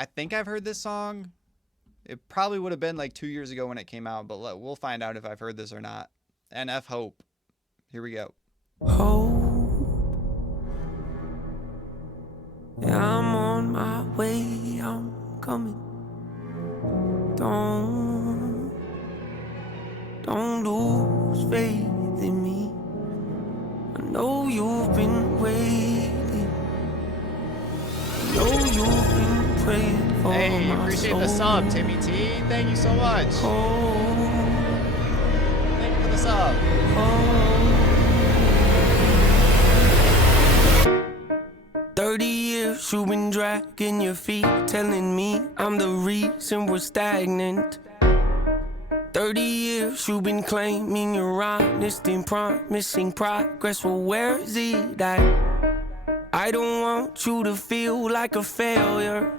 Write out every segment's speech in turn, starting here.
I think I've heard this song. It probably would have been like 2 years ago when it came out, but we'll find out if I've heard this or not. NF Hope. Here we go. Hope, yeah, I'm on my way, I'm coming. Don't lose faith in me. I know you've been waiting. I know you've been praying for Hey, my appreciate soul. the sub, Timmy T. Thank you so much. Thank you for the sub. 30 years you've been dragging your feet, telling me I'm the reason we're stagnant. 30 years you've been claiming you're honest and promising progress. Well, where is it at? I don't want you to feel like a failure.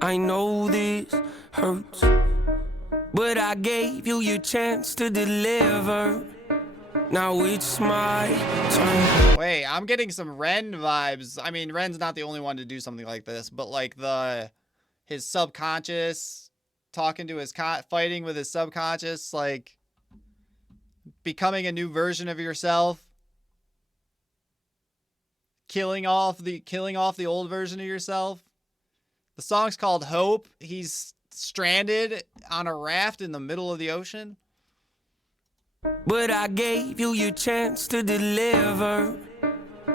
I know this hurts, but I gave you your chance to deliver. Now it's my turn. Wait, I'm getting some Ren vibes. I mean, Ren's not the only one to do something like this, but like his subconscious talking to his fighting with his subconscious, like becoming a new version of yourself, killing off the old version of yourself. The song's called Hope. He's stranded on a raft in the middle of the ocean. But I gave you your chance to deliver.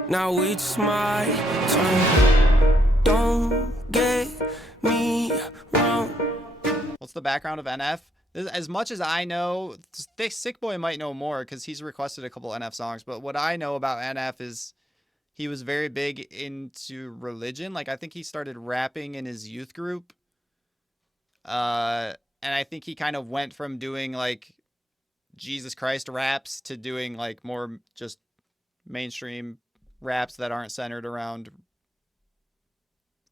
Now it's my turn. Don't get me wrong. What's the background of NF? As much as I know, Sick Boy might know more because he's requested a couple NF songs. But what I know about NF is he was very big into religion. Like, I think he started rapping in his youth group. And I think he kind of went from doing like Jesus Christ raps to doing like more just mainstream raps that aren't centered around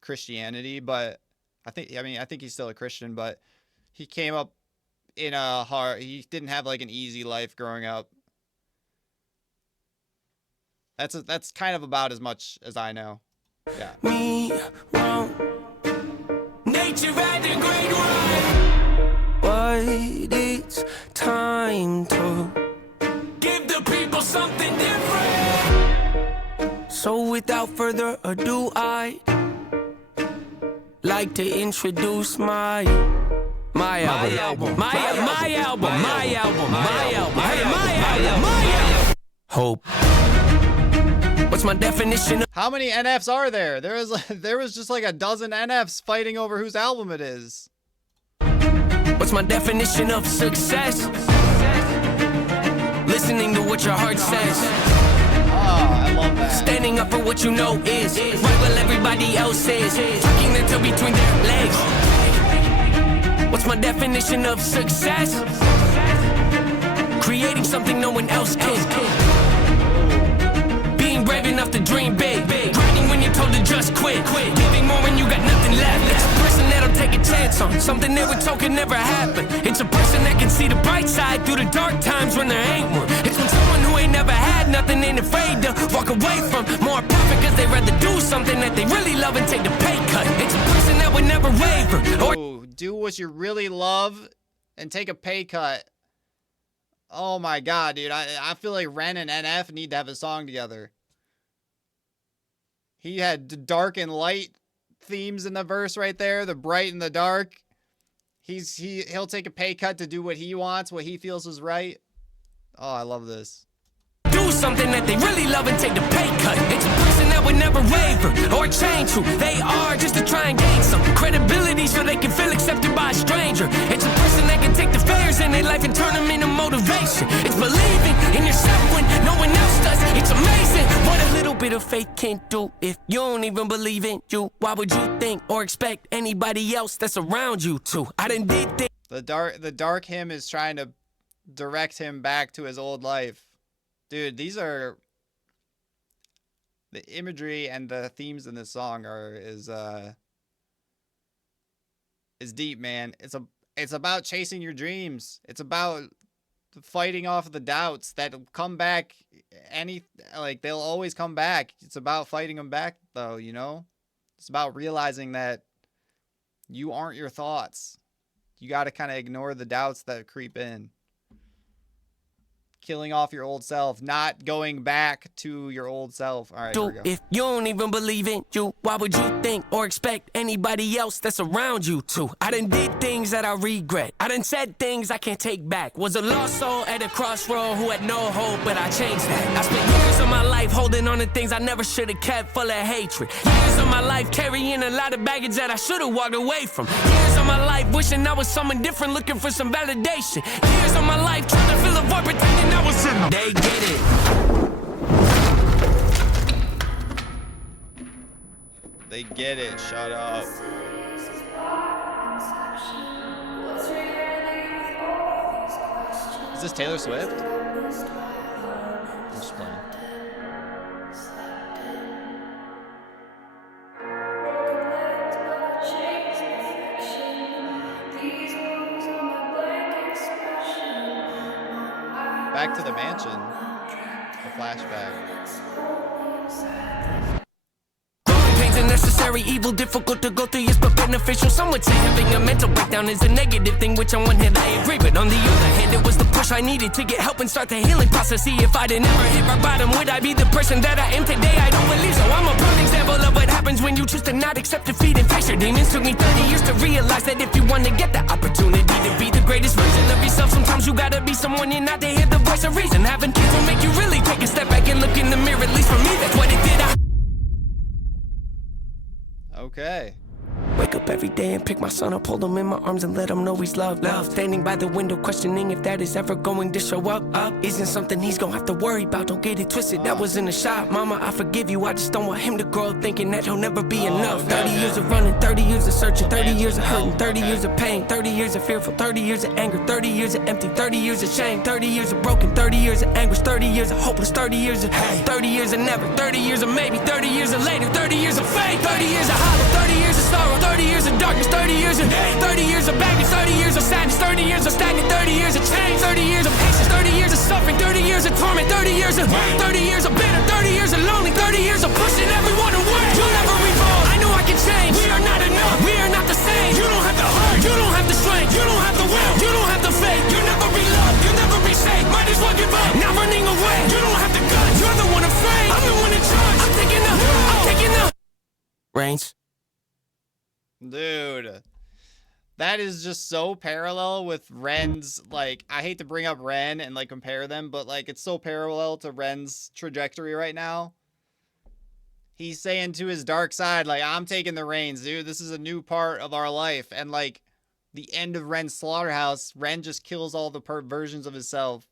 Christianity. But I think he's still a Christian, but he came up in he didn't have like an easy life growing up. That's kind of about as much as I know. Yeah. Me wrong. Nature had a great run, but it's time to give the people something different. So without further ado, I like to introduce my album. Hope. What's my definition of How many NFs are there? There was just like a dozen NFs fighting over whose album it is. What's my definition of success? Listening to what your heart says. Oh, I love that. Standing up for what you know is right while everybody else is. Tucking their tail between their legs. What's my definition of success? Creating something no one else can. Being brave enough to dream big. Grinding when you're told to just quit. Giving more when you got nothing left. It's a person that'll take a chance on something they were told could never happen. It's a person that can see the bright side through the dark times when there ain't one. It's when someone who ain't never had nothing ain't afraid to walk away from more profit because they'd rather do something that they really love and take the pay cut. It's a person that would never waver or do what you really love and take a pay cut. Oh my god, dude. I feel like Ren and NF need to have a song together. He had the dark and light themes in the verse right there, the bright and the dark. He'll take a pay cut to do what he wants, what he feels is right. Oh, I love this. do something that they really love and take the pay cut. It's a person that would never waver or change who they are just to try and gain some credibility so they can feel accepted by a stranger. It's a person that can take the failures in their life and turn them into motivation. It's believing in yourself when no one else does. It's amazing what a little bit of faith can do. If you don't even believe in you, why would you think or expect anybody else that's around you to? I done did things. The dark hymn is trying to direct him back to his old life. Dude, these are the imagery and the themes in this song is deep, man. It's about chasing your dreams. It's about fighting off the doubts that come back they'll always come back. It's about fighting them back though, you know? It's about realizing that You aren't your thoughts. You got to kind of ignore the doubts that creep in. Killing off your old self, not going back to your old self. All right, here we go. If you don't even believe in you, why would you think or expect anybody else that's around you to? I done did things that I regret. I done said things I can't take back. Was a lost soul at a crossroad who had no hope, but I changed that. I spent years of my life holding on to things I never should have kept, full of hatred. Years of my life carrying a lot of baggage that I should have walked away from. Years of my life wishing I was someone different, looking for some validation. Years of my life trying to fill a void, pretending I was in them. They get it. They get it. Shut up. Is this Taylor Swift? I'm just playing. Back to the mansion. A flashback. Pain's a necessary evil, difficult to go through, yes, but beneficial. Some would say having a mental breakdown is a negative thing, which on one hand I agree, but on the other hand, it was the push I needed to get help and start the healing process. See, if I'd never hit rock bottom, would I be the person that I am today? I don't believe so. I'm a prime example of what happens when you choose to not accept defeat and face your demons. Took me 30 years to realize that if you want to get the opportunity to be the greatest version of yourself, sometimes you gotta be someone you're not to hear the voice of reason. Having kids will make you really take a step back and look in the mirror. At least for me, that's what it did. Okay. Wake up every day and pick my son up, hold him in my arms and let him know he's loved. Standing by the window, questioning if that is ever going to show up. Isn't something he's gonna have to worry about. Don't get it twisted, that was in the shop. Mama, I forgive you, I just don't want him to grow up thinking that he'll never be enough. 30 years of running, 30 years of searching, 30 years of hurting, 30 years of pain, 30 years of fearful, 30 years of anger, 30 years of empty, 30 years of shame, 30 years of broken, 30 years of anguish, 30 years of hopeless, 30 years of hate, 30 years of never, 30 years of maybe, 30 years of later, 30 years of fate, 30 years of hollow, 30 years of sorrow, 30 years of darkness, 30 years of hate, 30 years of baggage, 30 years of sadness, 30 years of stagnant, 30 years of change, 30 years of patience, 30 years of suffering, 30 years of torment, 30 years of 30 years of bitter, 30 years of lonely, 30 years of pushing everyone away. You'll never revolve. I know I can change. We are not enough. We are not the same. You don't have the heart. You don't have the strength. You don't have the will. You don't have the faith. You'll never be loved. You'll never be safe. Might as well give up. Not running away. You don't have the guts. You're the one afraid. I'm the one in charge. I'm taking the reins. Dude, that is just so parallel with Ren's, like, I hate to bring up Ren and, like, compare them, but, like, it's so parallel to Ren's trajectory right now. He's saying to his dark side, like, I'm taking the reins, dude. This is a new part of our life. And, like, the end of Ren's slaughterhouse, Ren just kills all the versions of himself.